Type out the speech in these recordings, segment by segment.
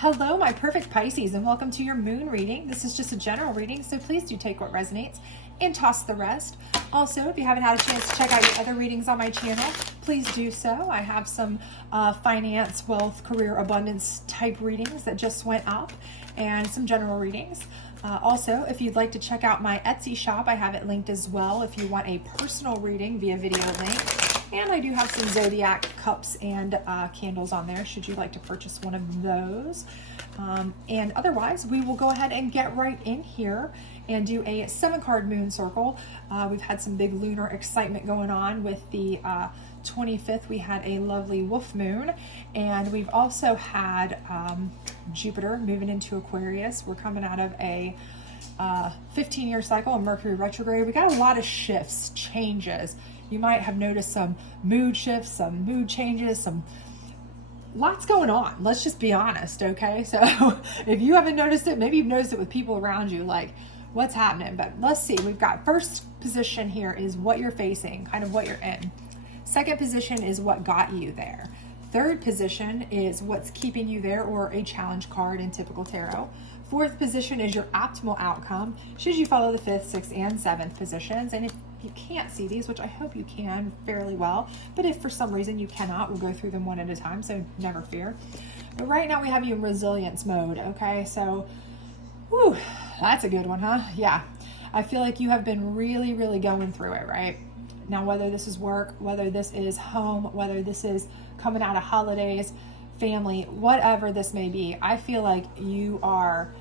Hello, my perfect Pisces, and welcome to your moon reading. This is just a general reading, so please do take what resonates and toss the rest. Also, if you haven't had a chance to check out your other readings on my channel, please do so. I have some finance, wealth, career, abundance type readings that just went up and some general readings. Also, if you'd like to check out my Etsy shop, I have it linked as well if you want a personal reading via video link. And I do have some Zodiac cups and candles on there, should you like to purchase one of those. And otherwise, we will go ahead and get right in here and do a 7-card moon circle. We've had some big lunar excitement going on with the 25th. We had a lovely wolf moon, and we've also had Jupiter moving into Aquarius. We're coming out of a 15-year cycle of Mercury retrograde. We got a lot of shifts, changes. You might have noticed some mood shifts, some mood changes, lots going on. Let's just be honest, okay? So if you haven't noticed it, maybe you've noticed it with people around you, like what's happening. But let's see, we've got first position here is what you're facing, kind of what you're in. Second position is what got you there. Third position is what's keeping you there, or a challenge card in typical tarot. Fourth position is your optimal outcome, should you follow the 5th, 6th, and 7th positions. And if you can't see these, which I hope you can fairly well, but if for some reason you cannot, we'll go through them one at a time, so never fear. But right now we have you in resilience mode, okay? So, whew, that's a good one, huh? Yeah. I feel like you have been really, really going through it, right? Now, whether this is work, whether this is home, whether this is coming out of holidays, family, whatever this may be, I feel like you are,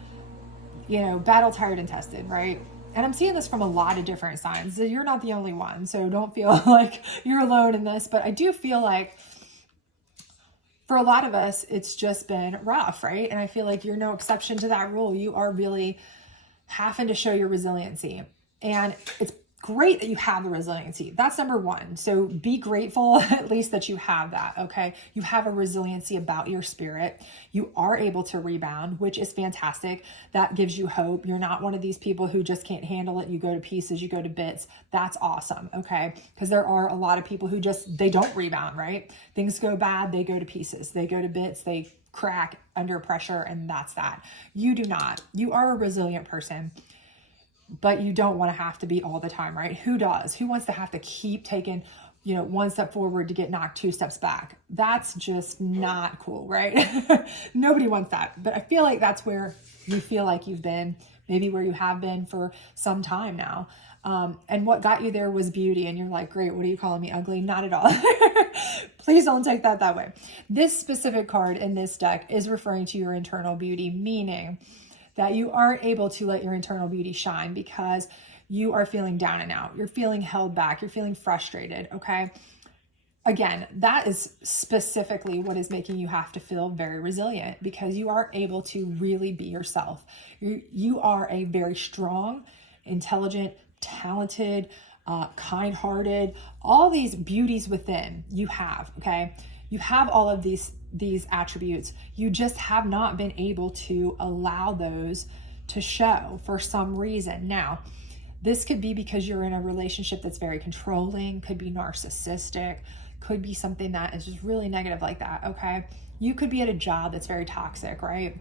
battle tired and tested, right? And I'm seeing this from a lot of different signs. So you're not the only one, so don't feel like you're alone in this. But I do feel like for a lot of us, it's just been rough, right? And I feel like you're no exception to that rule. You are really having to show your resiliency. And it's great that you have the resiliency. That's number one. So be grateful at least that you have that, okay? You have a resiliency about your spirit. You are able to rebound, which is fantastic. That gives you hope. You're not one of these people who just can't handle it. You go to pieces, you go to bits. That's awesome, okay? Because there are a lot of people who they don't rebound, right? Things go bad, they go to pieces. They go to bits, they crack under pressure, and that's that. You do not. You are a resilient person. But you don't want to have to be all the time, right? Who does? Who wants to have to keep taking, one step forward to get knocked 2 steps back? That's just not cool, right? Nobody wants that. But I feel like that's where you feel like you've been, maybe where you have been for some time now. And what got you there was beauty. And you're like, great, what are you calling me ugly? Not at all. Please don't take that way. This specific card in this deck is referring to your internal beauty, meaning that you aren't able to let your internal beauty shine because you are feeling down and out. You're feeling held back. You're feeling frustrated, okay? Again, that is specifically what is making you have to feel very resilient, because you are able to really be yourself. You are a very strong, intelligent, talented, kind-hearted, all these beauties within you have, okay? You have all of these attributes. You just have not been able to allow those to show for some reason. Now, this could be because you're in a relationship that's very controlling, could be narcissistic, could be something that is just really negative like that, okay? You could be at a job that's very toxic, right?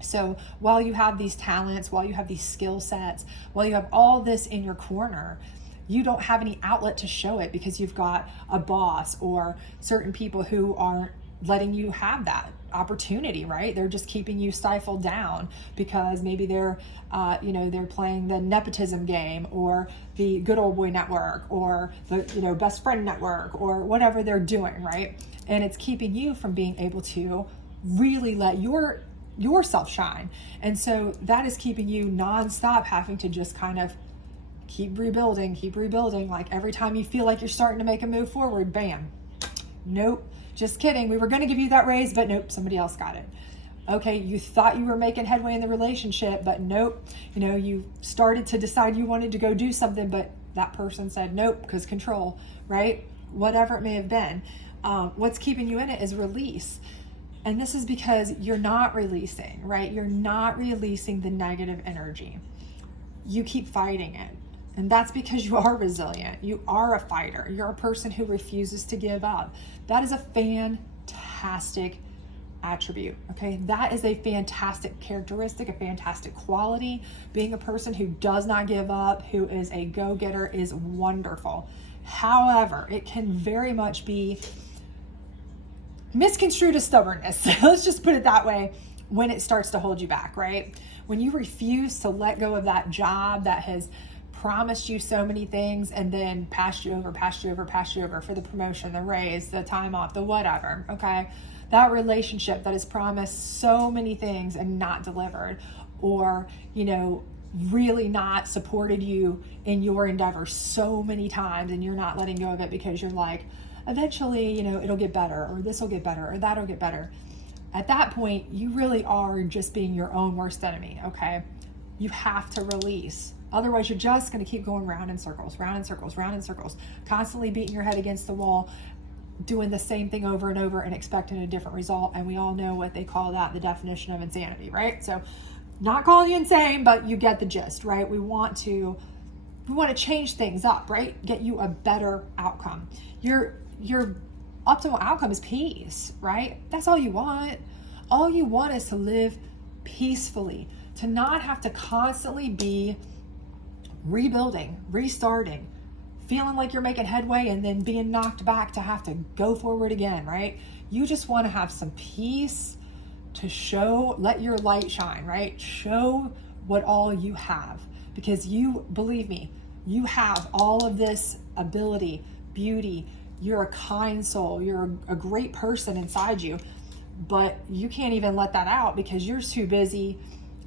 So while you have these talents, while you have these skill sets, while you have all this in your corner, you don't have any outlet to show it because you've got a boss or certain people who aren't letting you have that opportunity, right? They're just keeping you stifled down because maybe they're playing the nepotism game or the good old boy network or the, best friend network or whatever they're doing, right? And it's keeping you from being able to really let yourself shine. And so that is keeping you nonstop having to just kind of keep rebuilding. Like every time you feel like you're starting to make a move forward, bam, nope. Just kidding. We were going to give you that raise, but nope, somebody else got it. Okay, you thought you were making headway in the relationship, but nope. You started to decide you wanted to go do something, but that person said nope because control, right? Whatever it may have been. What's keeping you in it is release. And this is because you're not releasing, right? You're not releasing the negative energy. You keep fighting it. And that's because you are resilient. You are a fighter. You're a person who refuses to give up. That is a fantastic attribute. Okay, that is a fantastic characteristic, a fantastic quality. Being a person who does not give up, who is a go-getter, is wonderful. However, it can very much be misconstrued as stubbornness. Let's just put it that way, when it starts to hold you back, right? When you refuse to let go of that job that has promised you so many things and then passed you over for the promotion, the raise, the time off, the whatever, okay? That relationship that has promised so many things and not delivered, or, really not supported you in your endeavors so many times, and you're not letting go of it because you're like, eventually, it'll get better, or this will get better, or that'll get better. At that point, you really are just being your own worst enemy, okay? You have to release. Otherwise, you're just going to keep going round in circles, constantly beating your head against the wall, doing the same thing over and over and expecting a different result. And we all know what they call that, the definition of insanity, right? So not calling you insane, but you get the gist, right? We want to change things up, right? Get you a better outcome. Your optimal outcome is peace, right? That's all you want. All you want is to live peacefully, to not have to constantly be rebuilding, restarting, feeling like you're making headway and then being knocked back to have to go forward again, right? You just want to have some peace to show, let your light shine, right? Show what all you have, because you, believe me, you have all of this ability, beauty. You're a kind soul. You're a great person inside you, but you can't even let that out because you're too busy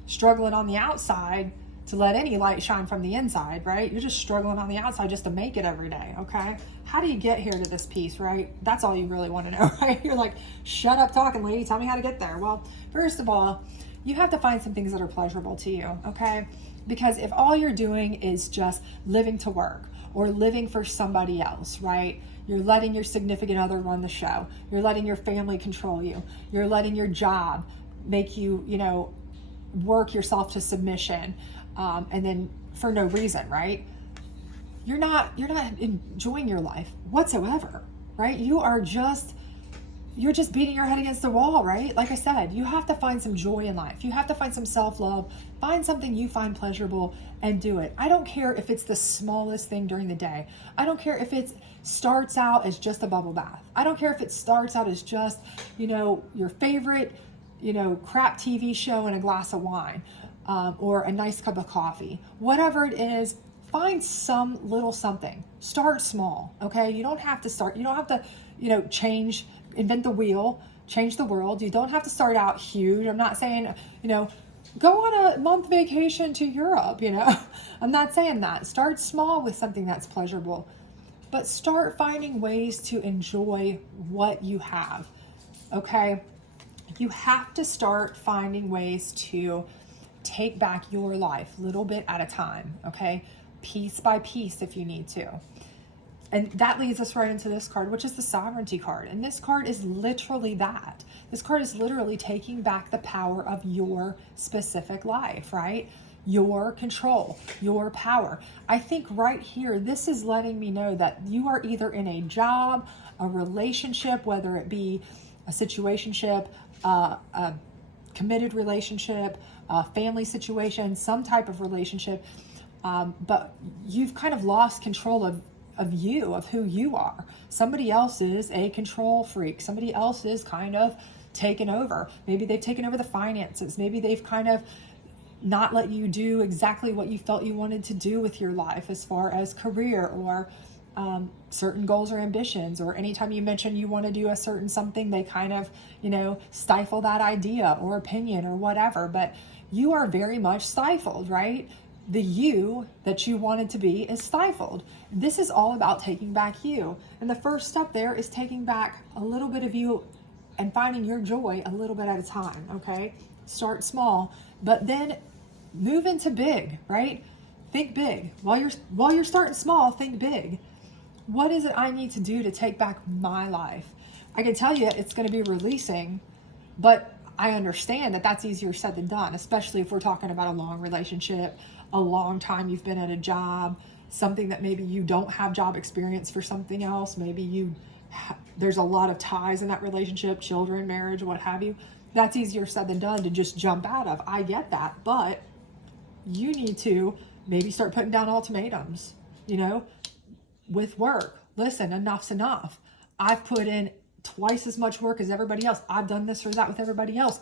struggling on the outside to let any light shine from the inside, right? You're just struggling on the outside just to make it every day, okay? How do you get here to this peace, right? That's all you really want to know, right? You're like, shut up talking, lady. Tell me how to get there. Well, first of all, you have to find some things that are pleasurable to you, okay? Because if all you're doing is just living to work or living for somebody else, right? You're letting your significant other run the show. You're letting your family control you. You're letting your job make you, work yourself to submission. And then for no reason, right? You're not enjoying your life whatsoever, right? You're just beating your head against the wall, right? Like I said, you have to find some joy in life. You have to find some self-love, find something you find pleasurable and do it. I don't care if it's the smallest thing during the day. I don't care if it starts out as just a bubble bath. I don't care if it starts out as just, your favorite, crap TV show and a glass of wine. Or a nice cup of coffee, whatever it is, find some little something. Start small, okay? You don't have to, invent the wheel, change the world. You don't have to start out huge. I'm not saying, go on a month vacation to Europe, I'm not saying that. Start small with something that's pleasurable, but start finding ways to enjoy what you have, okay? You have to start finding ways to take back your life little bit at a time, okay? Piece by piece if you need to. And that leads us right into this card, which is the Sovereignty card. And this card is literally that. This card is literally taking back the power of your specific life, right? Your control, your power. I think right here, this is letting me know that you are either in a job, a relationship, whether it be a situationship, a committed relationship, a family situation, some type of relationship, but you've kind of lost control of who you are. Somebody else is a control freak. Somebody else is kind of taken over. Maybe they've taken over the finances. Maybe they've kind of not let you do exactly what you felt you wanted to do with your life as far as career or certain goals or ambitions, or anytime you mention you want to do a certain something, they kind of, stifle that idea or opinion or whatever. But you are very much stifled, right? The you that you wanted to be is stifled. This is all about taking back you. And the first step there is taking back a little bit of you and finding your joy a little bit at a time, okay? Start small, but then move into big, right? Think big. While you're starting small, think big. What is it I need to do to take back my life? I can tell you it's going to be releasing, but I understand that that's easier said than done, especially if we're talking about a long relationship, a long time you've been at a job, something that maybe you don't have job experience for something else. Maybe you there's a lot of ties in that relationship, children, marriage, what have you. That's easier said than done to just jump out of. I get that, but you need to maybe start putting down ultimatums, with work. Listen, enough's enough. I've put in twice as much work as everybody else. I've done this or that with everybody else.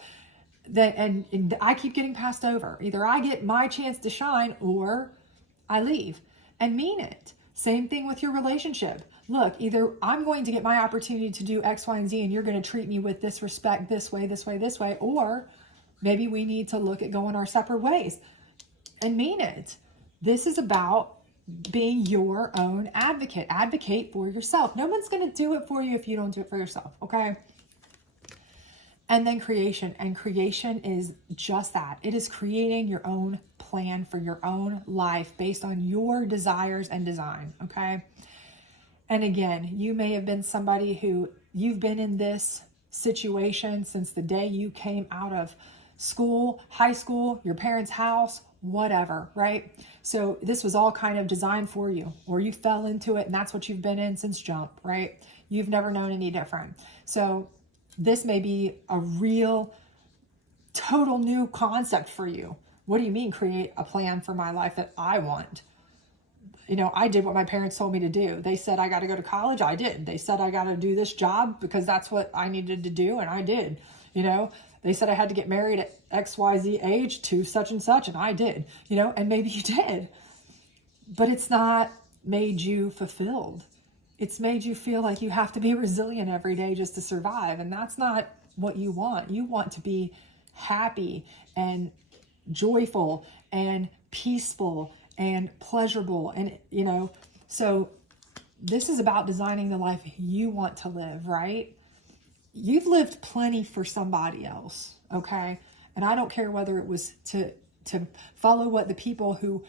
And I keep getting passed over. Either I get my chance to shine or I leave. And mean it. Same thing with your relationship. Look, either I'm going to get my opportunity to do X, Y, and Z, and you're going to treat me with disrespect this way, this way, this way, or maybe we need to look at going our separate ways. And mean it. This is about being your own advocate. Advocate for yourself. No one's going to do it for you if you don't do it for yourself, okay? And then creation. And creation is just that. It is creating your own plan for your own life based on your desires and design, okay? And again, you may have been somebody who you've been in this situation since the day you came out of school, high school, your parents' house, whatever, right? So this was all kind of designed for you, or you fell into it and that's what you've been in since jump, right? You've never known any different. So this may be a real, total new concept for you. What do you mean create a plan for my life that I want? I did what my parents told me to do. They said I got to go to college. I did. They said I got to do this job because that's what I needed to do. And I did. They said I had to get married at XYZ age to such and such. And I did, and maybe you did. But it's not made you fulfilled. It's made you feel like you have to be resilient every day just to survive. And that's not what you want. You want to be happy and joyful and peaceful and pleasurable. And, so this is about designing the life you want to live, right? You've lived plenty for somebody else, okay? And I don't care whether it was to follow what the people who,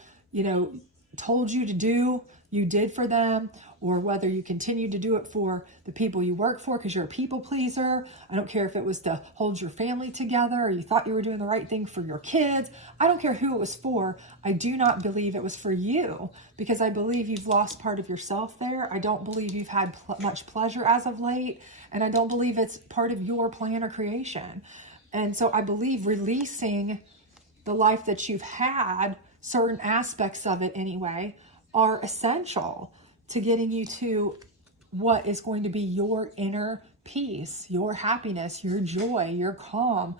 told you to do, you did for them, or whether you continue to do it for the people you work for because you're a people pleaser. I don't care if it was to hold your family together or you thought you were doing the right thing for your kids. I don't care who it was for. I do not believe it was for you because I believe you've lost part of yourself there. I don't believe you've had much pleasure as of late, and I don't believe it's part of your plan or creation. And so I believe releasing the life that you've had, certain aspects of it anyway, are essential to getting you to what is going to be your inner peace, your happiness, your joy, your calm,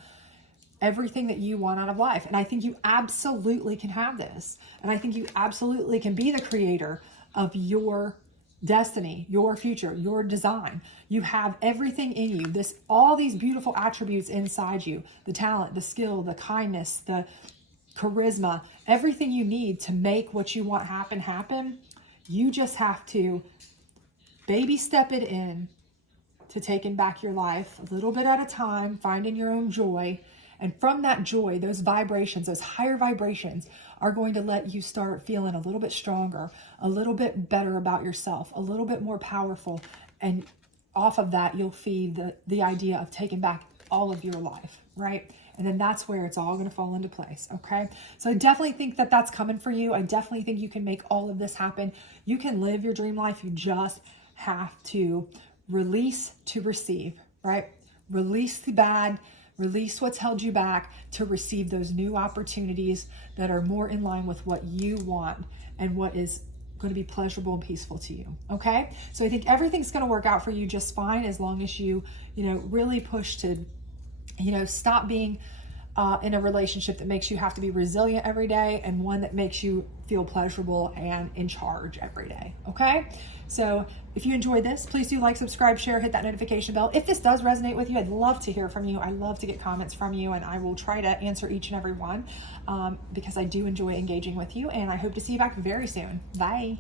everything that you want out of life. And I think you absolutely can have this. And I think you absolutely can be the creator of your destiny, your future, your design. You have everything in you, all these beautiful attributes inside you, the talent, the skill, the kindness, the charisma, everything you need to make what you want happen. You just have to baby step it in to taking back your life a little bit at a time, finding your own joy. And from that joy, those vibrations, those higher vibrations are going to let you start feeling a little bit stronger, a little bit better about yourself, a little bit more powerful. And off of that, you'll feed the idea of taking back all of your life, right? And then that's where it's all going to fall into place, okay? So I definitely think that that's coming for you. I definitely think you can make all of this happen. You can live your dream life. You just have to release to receive, right? Release the bad, release what's held you back to receive those new opportunities that are more in line with what you want and what is going to be pleasurable and peaceful to you, okay? So I think everything's going to work out for you just fine as long as you, really push to stop being in a relationship that makes you have to be resilient every day and one that makes you feel pleasurable and in charge every day. Okay. So if you enjoyed this, please do like, subscribe, share, hit that notification bell. If this does resonate with you, I'd love to hear from you. I love to get comments from you, and I will try to answer each and every one because I do enjoy engaging with you, and I hope to see you back very soon. Bye.